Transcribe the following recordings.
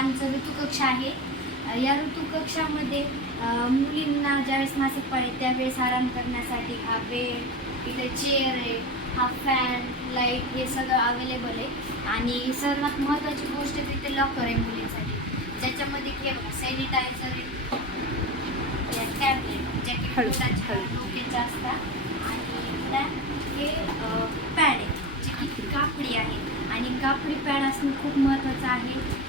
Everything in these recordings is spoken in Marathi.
आमचं ऋतुकक्ष आहे. या ऋतुकक्षामध्ये मुलींना ज्यावेळेस मासिक पाळी आहे त्यावेळेस आराम करण्यासाठी हा बेड, इथे चेअर आहे, हा फॅन, लाईट हे सगळं अवेलेबल आहे. आणि सर्वात महत्त्वाची गोष्ट तिथे लॉकर आहे मुलींसाठी, ज्याच्यामध्ये हे बघा सॅनिटायझर आहे, टॅबलेट ज्या की डोक्याच्या असतात. आणि हे पॅड आहे जे की कापडी आहे आणि कापडी पॅड असणं खूप महत्त्वाचं आहे.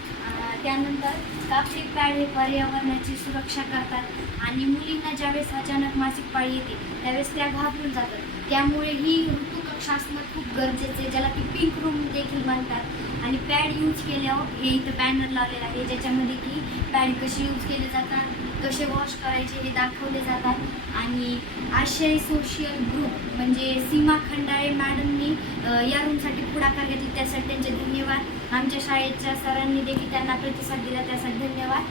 त्यानंतर कापडी पॅड हे पर्यावरणाची सुरक्षा करतात आणि मुलींना ज्यावेळेस अचानक मासिक पाळी येते त्यावेळेस त्या घाबरून जातात. त्यामुळे ही ऋतुकक्ष असणं खूप गरजेचं आहे, ज्याला की पिंक रूम देखील म्हणतात. आणि पॅड यूज केल्यावर हे इथं बॅनर लावलेलं आहे ज्याच्यामध्ये की पॅड कसे यूज केले जातात, कसे वॉश करायचे हे दाखवले जातात. आणि आशियाई सोशल ग्रुप म्हणजे सीमा खंडाळे मॅडमनी या रूमसाठी पुढाकार घेतला, त्यासाठी त्यांचे धन्यवाद. आमच्या शाळेच्या सरांनी देखील त्यांना प्रतिसाद दिला, त्यासाठी धन्यवाद.